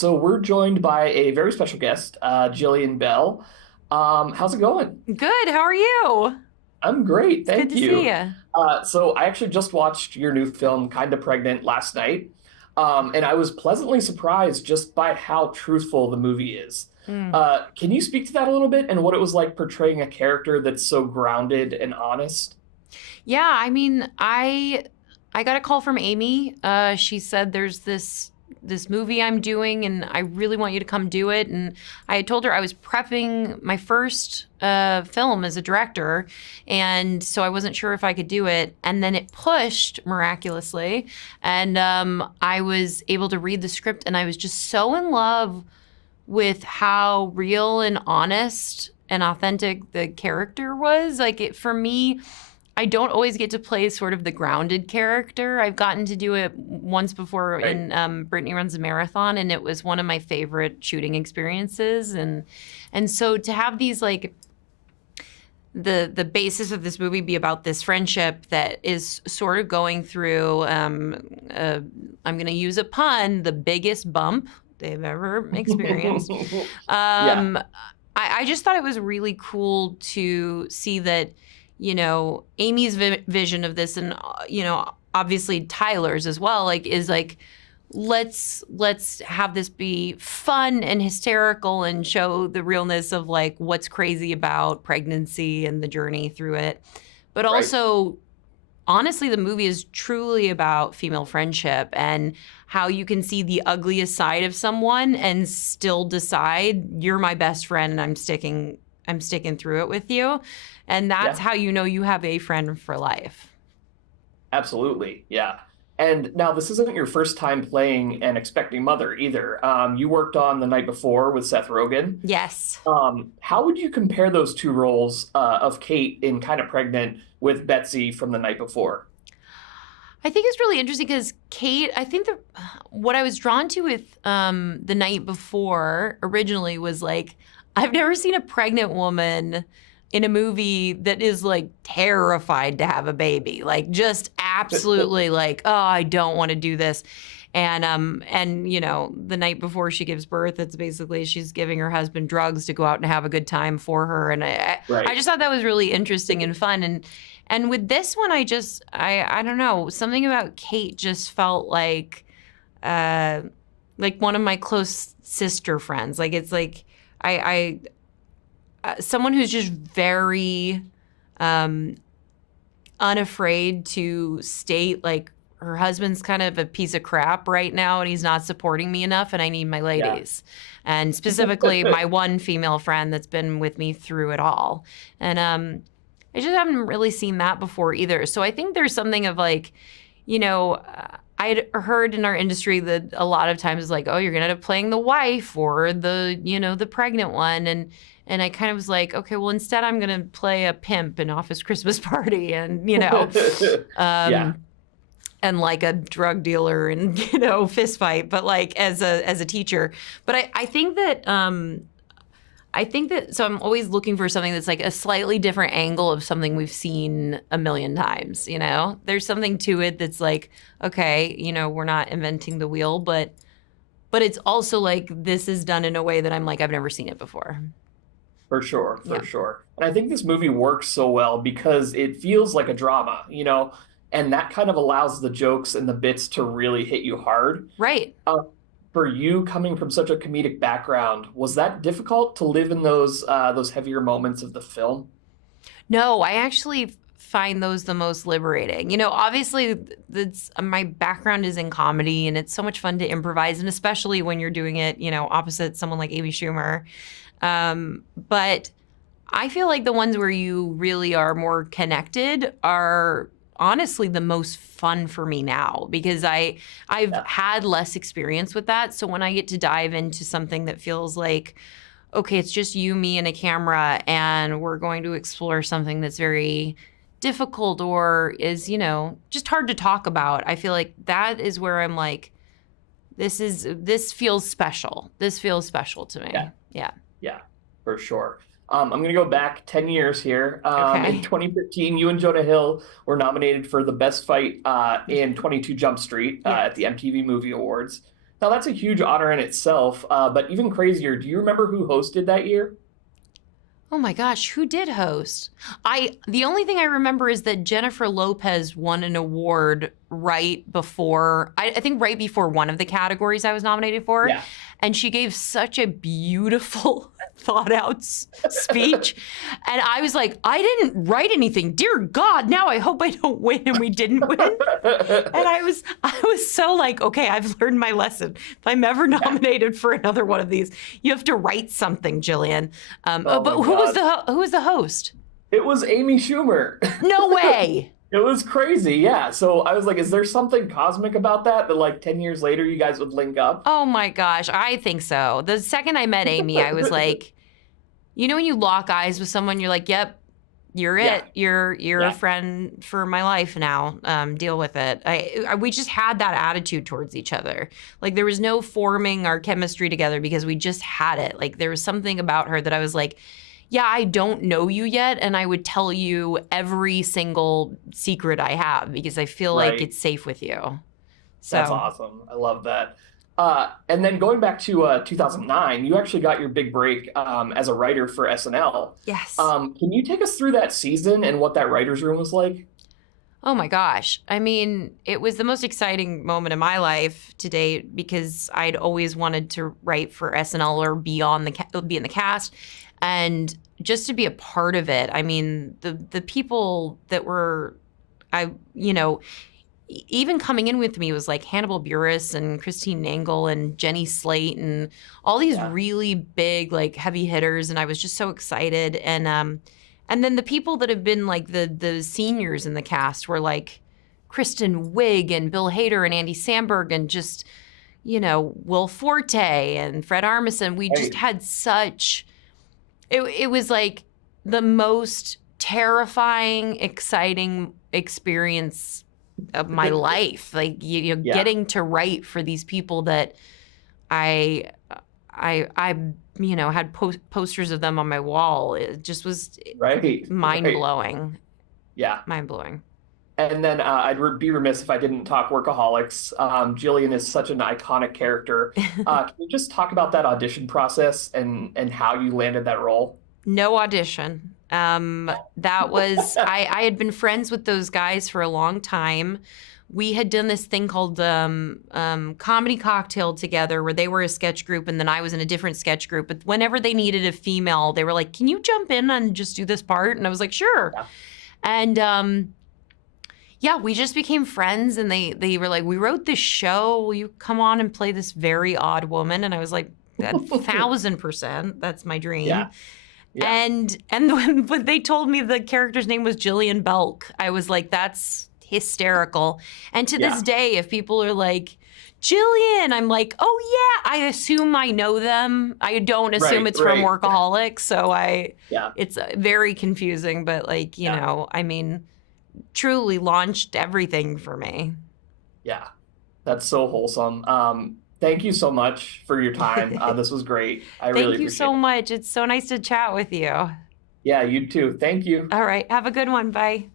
So we're joined by a very special guest, Jillian Bell. How's it going? Good. How are you? I'm great, It's good thank to see you. you. So I actually just watched your new film, Kinda Pregnant, last night, and I was pleasantly surprised just by how truthful the movie is. Mm. Can you speak to that a little bit and what it was like portraying a character that's so grounded and honest? Yeah, I got a call from Amy. She said there's this movie I'm doing and I really want you to come do it. And I had told her I was prepping my first film as a director, and so I wasn't sure if I could do it. And then it pushed miraculously, and I was able to read the script, and I was just so in love with how real and honest and authentic the character was. Like it for me, I don't always get to play sort of the grounded character. I've gotten to do it once before Right. in Brittany Runs a Marathon, and it was one of my favorite shooting experiences. And so to have these like the basis of this movie be about this friendship that is sort of going through I'm going to use a pun, the biggest bump they've ever experienced. Yeah, um, I just thought it was really cool to see that, Amy's vision of this, and obviously Tyler's as well, like is like let's have this be fun and hysterical and show the realness of like what's crazy about pregnancy and the journey through it. But right. also, honestly, the movie is truly about female friendship and how you can see the ugliest side of someone and still decide you're my best friend and I'm sticking through it with you. And that's Yeah. how you know you have a friend for life. Absolutely, yeah. And now this isn't your first time playing an expecting mother either. You worked on The Night Before with Seth Rogen. Yes. How would you compare those two roles of Kate in Kind of Pregnant with Betsy from The Night Before? I think it's really interesting because Kate, I think what I was drawn to with The Night Before originally was like, I've never seen a pregnant woman in a movie that is like terrified to have a baby, like just absolutely like, oh, I don't want to do this. And the night before she gives birth, it's basically she's giving her husband drugs to go out and have a good time for her. And I Right. just thought that was really interesting and fun. And with this one, I don't know, something about Kate just felt uh like one of my close sister friends. Like it's like I someone who's just very um, unafraid to state like her husband's kind of a piece of crap right now and he's not supporting me enough and I need my Yeah. ladies. And specifically my one female friend that's been with me through it all. And I just haven't really seen that before either. So I think there's something of like, I'd heard in our industry that a lot of times like, oh, you're gonna end up playing the wife or the pregnant one, and I kind of was like, okay, well instead I'm gonna play a pimp in Office Christmas Party, and Yeah. um, and like a drug dealer and fist fight, but like as a teacher. But I think that so I'm always looking for something that's like a slightly different angle of something we've seen a million times, There's something to it that's like, okay, we're not inventing the wheel, but it's also like this is done in a way that I'm like, I've never seen it before. For sure, Yeah. for sure. And I think this movie works so well because it feels like a drama, and that kind of allows the jokes and the bits to really hit you hard. Right. Uh, for you coming from such a comedic background, was that difficult to live in those heavier moments of the film? No, I actually find those the most liberating. Obviously that's my background is in comedy and it's so much fun to improvise, and especially when you're doing it, opposite someone like Amy Schumer. But I feel like the ones where you really are more connected are honestly the most fun for me now because I've Yeah. had less experience with that. So when I get to dive into something that feels like, okay, it's just you, me, and a camera, and we're going to explore something that's very difficult or is, just hard to talk about. I feel like that is where I'm like, this feels special. This feels special to me. Yeah. Yeah. Yeah, for sure. I'm going to go back 10 years here. In Okay. 2015, you and Jonah Hill were nominated for the best fight in 22 Jump Street Yes. at the MTV Movie Awards. Now that's a huge honor in itself, but even crazier, do you remember who hosted that year? Oh my gosh, who did host? The only thing I remember is that Jennifer Lopez won an award right before I think right before one of the categories I was nominated for. Yeah. And she gave such a beautiful, thought out speech. And I was like, I didn't write anything. Dear God, now I hope I don't win. And we didn't win. And I was so like, okay, I've learned my lesson. If I'm ever nominated for another one of these, you have to write something, Jillian. Oh But my who was the host? It was Amy Schumer. No way. It was crazy, yeah. So I was like, is there something cosmic about that that like 10 years later you guys would link up? Oh my gosh, I think so. The second I met Amy, I was like, you know when you lock eyes with someone, you're like, yep, you're it. You're a friend for my life now. Deal with it. We just had that attitude towards each other. Like there was no forming our chemistry together because we just had it. Like there was something about her that I was like, yeah, I don't know you yet, and I would tell you every single secret I have because I feel like it's safe with you. So That's awesome. I love that. And then going back to 2009, you actually got your big break as a writer for SNL. yes. Can you take us through that season and what that writer's room was like? Oh my gosh. I mean, it was the most exciting moment in my life to date because I'd always wanted to write for SNL or be in the cast. And just to be a part of it, I mean, the people that were, even coming in with me was like Hannibal Buress and Christine Nangle and Jenny Slate and all these really big, like heavy hitters. And I was just so excited. And then the people that have been like the seniors in the cast were like Kristen Wiig and Bill Hader and Andy Samberg and just, Will Forte and Fred Armisen. We just had such... It was like the most terrifying, exciting experience of my life. Like getting to write for these people that I had posters of them on my wall. It just was mind blowing. Yeah, mind blowing. And then be remiss if I didn't talk Workaholics. Jillian is such an iconic character. Can you just talk about that audition process and how you landed that role? No audition. That was, I had been friends with those guys for a long time. We had done this thing called Comedy Cocktail together where they were a sketch group and then I was in a different sketch group. But whenever they needed a female, they were like, can you jump in and just do this part? And I was like, sure. Yeah. And we just became friends and they were like, we wrote this show. Will you come on and play this very odd woman? And I was like, 1,000%. That's my dream. Yeah. Yeah. And when they told me the character's name was Jillian Bell, I was like, that's hysterical. And to this day, if people are like, Jillian, I'm like, oh yeah, I assume I know them. I don't assume it's from Workaholics. So it's very confusing, but like, you know, I mean, truly launched everything for me. Yeah, that's so wholesome. Thank you so much for your time. This was great. I really appreciate it. Thank you so much. It's so nice to chat with you. Yeah, you too. Thank you. All right. Have a good one. Bye.